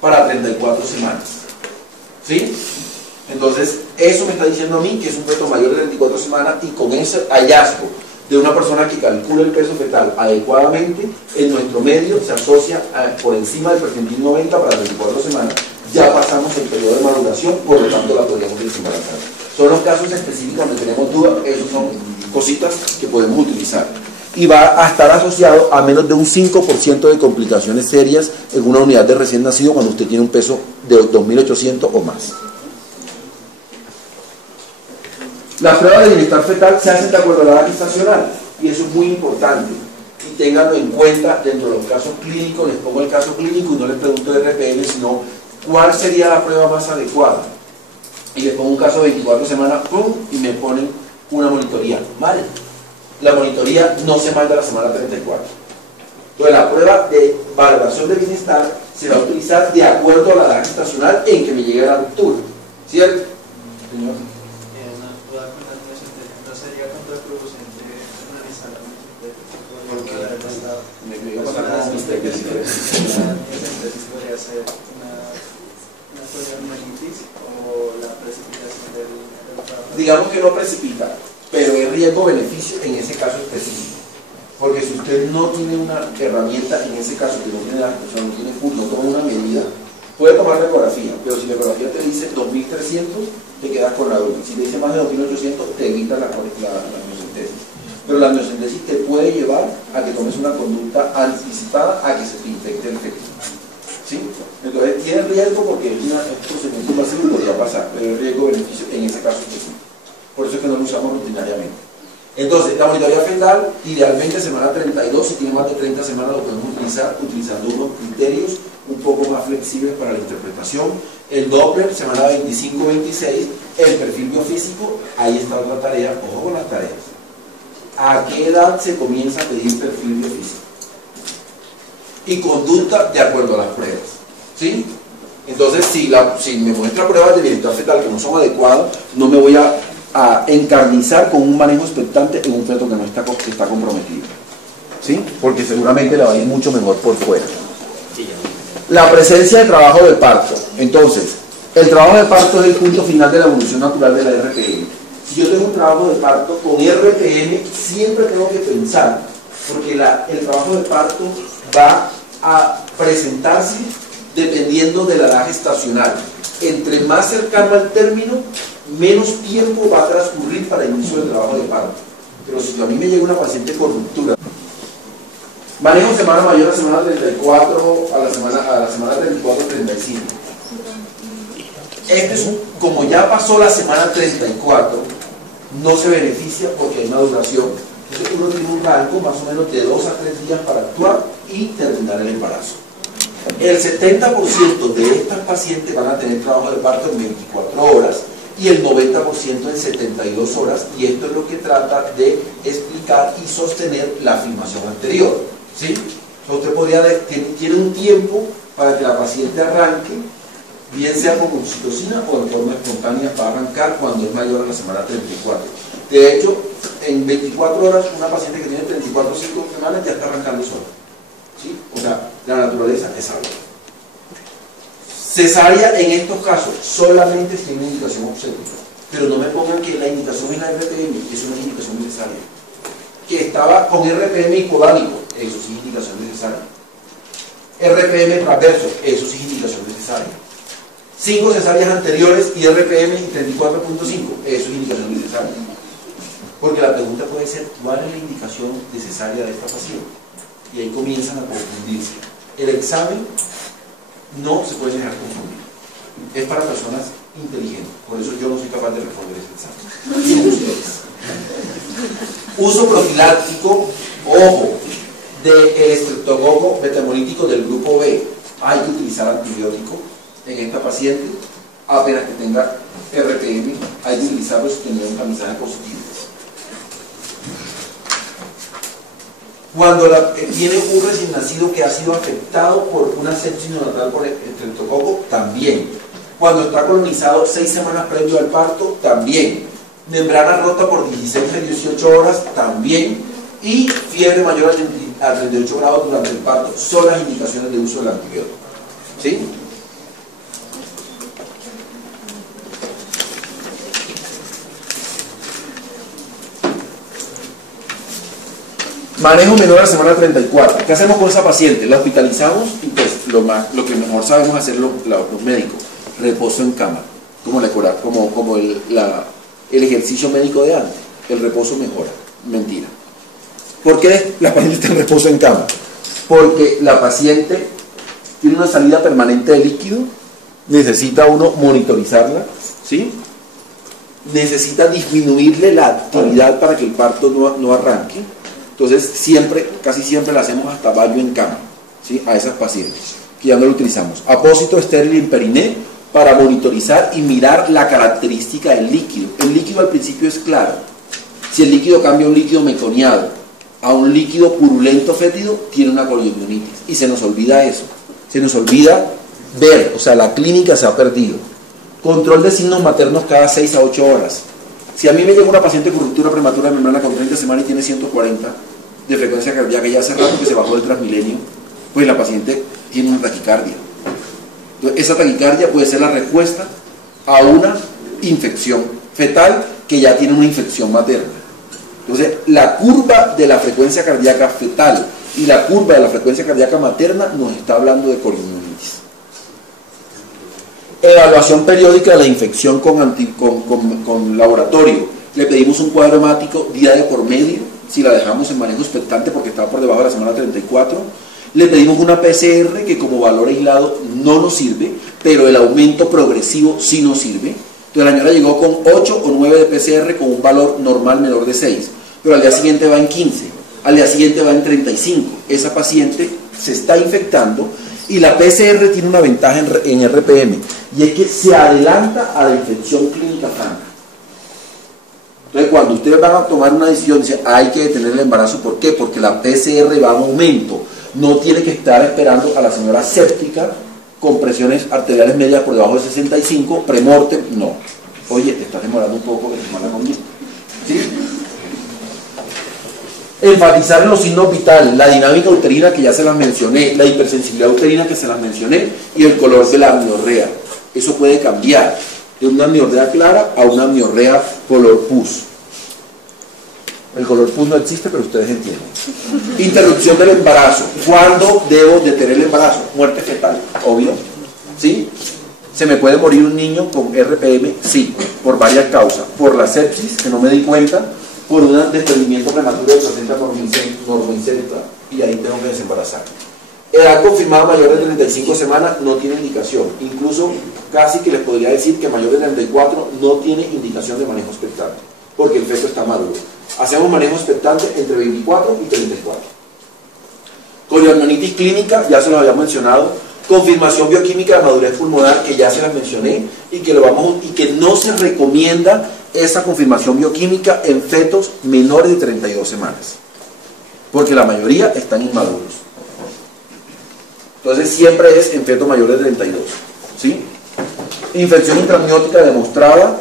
para 34 semanas. ¿Sí? Entonces, eso me está diciendo a mí que es un feto mayor de 34 semanas, y con ese hallazgo de una persona que calcula el peso fetal adecuadamente, en nuestro medio se asocia por encima del percentil 90 para 34 semanas, ya pasamos el periodo de maduración, por lo tanto la podríamos desembarazar. Son los casos específicos donde tenemos dudas, esos son cositas que podemos utilizar. Y va a estar asociado a menos de un 5% de complicaciones serias en una unidad de recién nacido cuando usted tiene un peso de 2.800 o más. Las pruebas de bienestar fetal se hacen de acuerdo a la edad gestacional, y eso es muy importante. Y ténganlo en cuenta dentro de los casos clínicos. Les pongo el caso clínico y no les pregunto de RPM, sino cuál sería la prueba más adecuada. Y les pongo un caso de 24 semanas, ¡pum!, y me ponen una monitoría. Mal. La monitoría no se manda a la semana 34. Entonces la prueba de valoración de bienestar se va a utilizar de acuerdo a la edad gestacional en que me llegue la ruptura. ¿Cierto? Señor. Digamos que no precipita, pero es riesgo-beneficio en ese caso específico. Porque si usted no tiene una herramienta, en ese caso, que no tiene la persona, no tiene curso, no toma una medida, puede tomar la ecografía, pero si la ecografía te dice 2.300, te quedas con la duda. Si te dice más de 2.800, te evita la amniocentesis. Pero la amniocentesis te puede llevar a que tomes una conducta anticipada a que se te infecte el feto. ¿Sí? Entonces tiene riesgo porque es un procedimiento invasivo y podría pasar, pero el riesgo-beneficio en ese caso específico. Por eso es que no lo usamos rutinariamente. Entonces, la monitoría fetal, idealmente semana 32, si tiene más de 30 semanas lo podemos utilizar utilizando unos criterios un poco más flexibles para la interpretación. El Doppler, semana 25-26, el perfil biofísico, ahí está otra tarea, ojo con las tareas. ¿A qué edad se comienza a pedir perfil biofísico? Y conducta de acuerdo a las pruebas. ¿Sí? Entonces, si me muestra pruebas de bienestar fetal que no son adecuadas, no me voy a encarnizar con un manejo expectante en un feto que está comprometido. ¿Sí? Porque seguramente le va a ir mucho mejor por fuera. La presencia de trabajo de parto. Entonces, el trabajo de parto es el punto final de la evolución natural de la RPM. Si yo tengo un trabajo de parto con RPM, siempre tengo que pensar, porque el trabajo de parto va a presentarse dependiendo de la edad gestacional. Entre más cercano al término, menos tiempo va a transcurrir para el inicio del trabajo de parto. Pero si a mí me llega una paciente con ruptura, manejo semana mayor a semana 34 a la semana 34-35. Como ya pasó la semana 34, no se beneficia porque hay una duración. Entonces uno tiene un rango más o menos de 2 a 3 días para actuar y terminar el embarazo. El 70% de estas pacientes van a tener trabajo de parto en 24 horas y el 90% en 72 horas, y esto es lo que trata de explicar y sostener la afirmación anterior. ¿Sí? Usted tiene un tiempo para que la paciente arranque, bien sea con oxitocina o en forma espontánea, para arrancar cuando es mayor a la semana 34. De hecho, en 24 horas, una paciente que tiene 34 o 5 semanas ya está arrancando sola. ¿Sí? O sea, la naturaleza es algo. Cesárea en estos casos solamente si tiene una indicación obstétrica. Pero no me pongan que la indicación es la RPM, eso no es indicación necesaria. Que estaba con RPM hipodálico, eso sí es indicación necesaria. RPM transverso, eso sí es indicación necesaria. 5 cesáreas anteriores y RPM 34.5, eso es indicación necesaria. Porque la pregunta puede ser, ¿cuál es la indicación de cesárea de esta paciente? Y ahí comienzan a confundirse. El examen no se puede dejar confundir. Es para personas inteligentes. Por eso yo no soy capaz de responder ese examen. Uso profiláctico, ojo, del estreptococo beta-hemolítico del grupo B. Hay que utilizar antibiótico en esta paciente. Apenas que tenga RPM, hay que utilizarlo si tiene un tamizaje positivo. Cuando tiene un recién nacido que ha sido afectado por una sepsis neonatal por estreptococo, también. Cuando está colonizado 6 semanas previo al parto, también. Membrana rota por 16 a 18 horas, también. Y fiebre mayor a 38 grados durante el parto son las indicaciones de uso del antibiótico. ¿Sí? Manejo menor a la semana 34. ¿Qué hacemos con esa paciente? La hospitalizamos y pues lo que mejor sabemos hacer los médicos, reposo en cama, como el ejercicio médico de antes. El reposo mejora. Mentira. ¿Por qué la paciente está en reposo en cama? Porque la paciente tiene una salida permanente de líquido, necesita uno monitorizarla, ¿sí? Necesita disminuirle la actividad para que el parto no arranque. Entonces casi siempre la hacemos hasta baño en cama, ¿sí? A esas pacientes, que ya no lo utilizamos. Apósito estéril en periné para monitorizar y mirar la característica del líquido. El líquido al principio es claro. Si el líquido cambia a un líquido meconiado a un líquido purulento fétido, tiene una corionitis. Y se nos olvida eso. Se nos olvida ver, o sea, la clínica se ha perdido. Control de signos maternos cada 6 a 8 horas. Si a mí me llega una paciente con ruptura prematura de membrana con 30 semanas y tiene 140 de frecuencia cardíaca, ya hace rato que se bajó del Transmilenio, pues la paciente tiene una taquicardia. Entonces, esa taquicardia puede ser la respuesta a una infección fetal que ya tiene una infección materna. Entonces, la curva de la frecuencia cardíaca fetal y la curva de la frecuencia cardíaca materna nos está hablando de corionitis. Evaluación periódica de la infección con laboratorio. Le pedimos un cuadro hemático diario por medio, si la dejamos en manejo expectante porque estaba por debajo de la semana 34. Le pedimos una PCR que como valor aislado no nos sirve, pero el aumento progresivo sí nos sirve. Entonces la señora llegó con 8 o 9 de PCR con un valor normal menor de 6, pero al día siguiente va en 15, al día siguiente va en 35. Esa paciente se está infectando y la PCR tiene una ventaja en RPM, y es que se adelanta a la infección clínica franca. Entonces cuando ustedes van a tomar una decisión, dicen, hay que detener el embarazo. ¿Por qué? Porque la PCR va en aumento. No tiene que estar esperando a la señora séptica con presiones arteriales medias por debajo de 65, premortem, no. Oye, te estás demorando un poco en tomar la conducta. ¿Sí? Enfatizar en los signos vitales, la dinámica uterina que ya se las mencioné, la hipersensibilidad uterina que se las mencioné y el color de la amniorrea. Eso puede cambiar de una amniorrea clara a una amniorrea color pus. El color pus no existe, pero ustedes entienden. Interrupción del embarazo. ¿Cuándo debo detener el embarazo? Muerte fetal, obvio. ¿Sí? ¿Se me puede morir un niño con RPM? Sí, por varias causas. Por la sepsis, que no me di cuenta, por un desprendimiento prematuro de placenta normoincéntrica, y ahí tengo que desembarazar. Edad confirmada mayor de 35 semanas no tiene indicación. Incluso casi que les podría decir que mayor de 34 no tiene indicación de manejo expectante, porque el feto está maduro. Hacemos manejo expectante entre 24 y 34. Corionitis clínica, ya se lo había mencionado. Confirmación bioquímica de madurez pulmonar, que ya se las mencioné, y que no se recomienda esa confirmación bioquímica en fetos menores de 32 semanas, porque la mayoría están inmaduros. Entonces siempre es en fetos mayores de 32. ¿Sí? Infección intramniótica demostrada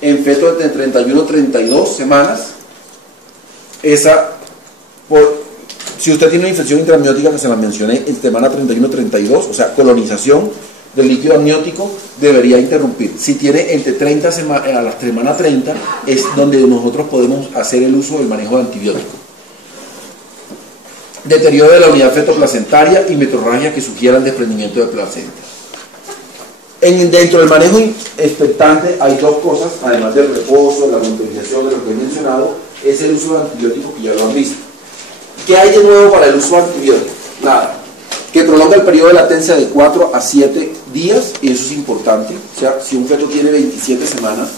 en fetos de 31 a 32 semanas. Si usted tiene una infección intramniótica que se la mencioné en semana 31-32, o sea, colonización del líquido amniótico, debería interrumpir. Si tiene entre 30 a la semana 30, es donde nosotros podemos hacer el uso del manejo de antibiótico. Deterioro de la unidad fetoplacentaria y metorragia que sugieran desprendimiento de placenta. Dentro del manejo expectante hay dos cosas, además del reposo, de la monitorización, de lo que he mencionado, es el uso de antibióticos, que ya lo han visto. ¿Qué hay de nuevo para el uso de antibióticos? Nada. Que prolonga el periodo de latencia de 4 a 7 días, y eso es importante. O sea, si un feto tiene 27 semanas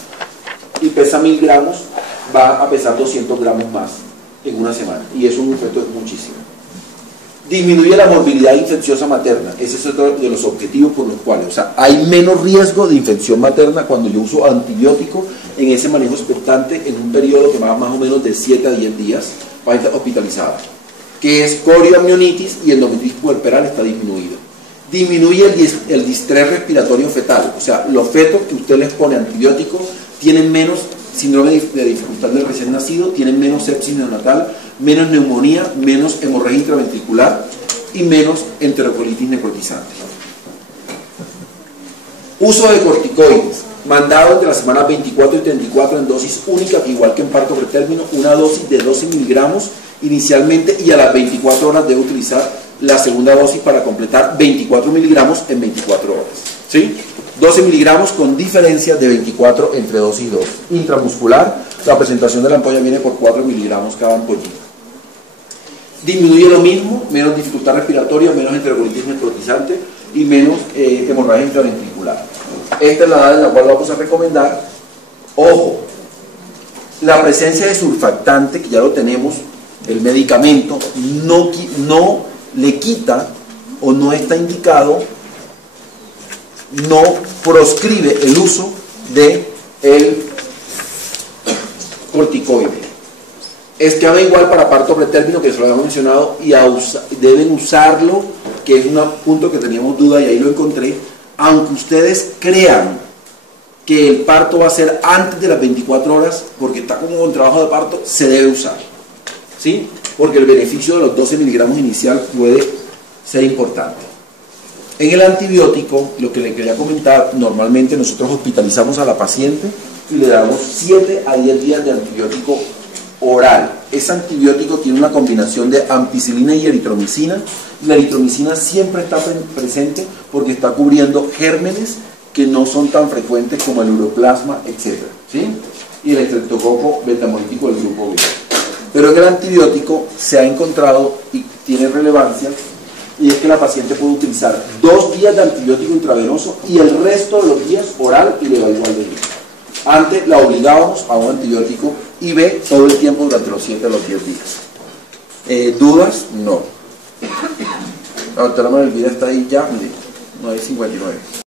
y pesa 1000 gramos, va a pesar 200 gramos más en una semana, y eso en un feto es muchísimo. Disminuye la morbilidad infecciosa materna. Ese es otro de los objetivos por los cuales, o sea, hay menos riesgo de infección materna cuando yo uso antibiótico en ese manejo expectante en un periodo que va más o menos de 7 a 10 días para estar hospitalizada, que es corioamnionitis, y el endometritis puerperal está disminuido. Disminuye el distrés respiratorio fetal, o sea, los fetos que usted les pone antibióticos tienen menos síndrome de dificultad del recién nacido, tienen menos sepsis neonatal, menos neumonía, menos hemorragia intraventricular y menos enterocolitis necrotizante. Uso de corticoides, mandado entre las semanas 24 y 34 en dosis única, igual que en parto pretérmino, una dosis de 12 miligramos inicialmente y a las 24 horas debe utilizar la segunda dosis para completar 24 miligramos en 24 horas. ¿Sí? 12 miligramos con diferencia de 24 entre dosis y 2. Intramuscular, la presentación de la ampolla viene por 4 miligramos cada ampollita. Disminuye lo mismo, menos dificultad respiratoria, menos enterocolitis necrotizante y menos hemorragia intraventricular. Esta es la edad en la cual vamos a recomendar. Ojo, la presencia de surfactante, que ya lo tenemos, el medicamento no le quita o no está indicado, no proscribe el uso de el corticoide. Esquema igual para parto pretérmino, que se lo habíamos mencionado, y deben usarlo, que es un punto que teníamos duda y ahí lo encontré. Aunque ustedes crean que el parto va a ser antes de las 24 horas, porque está como un trabajo de parto, se debe usar, ¿sí? Porque el beneficio de los 12 miligramos inicial puede ser importante. En el antibiótico, lo que le quería comentar, normalmente nosotros hospitalizamos a la paciente y le damos 7 a 10 días de antibiótico oral. Ese antibiótico tiene una combinación de ampicilina y eritromicina. La eritromicina siempre está presente porque está cubriendo gérmenes que no son tan frecuentes como el uroplasma, etc. ¿Sí? Y el estreptococo beta-hemolítico del grupo B. Pero en el antibiótico se ha encontrado y tiene relevancia, y es que la paciente puede utilizar 2 días de antibiótico intravenoso y el resto de los días oral y le va igual de bien. Antes la obligábamos a un antibiótico IV todo el tiempo durante los 7 a los 10 días. ¿Dudas? No. La doctora Manuel Vida está ahí ya, mire, 9:59.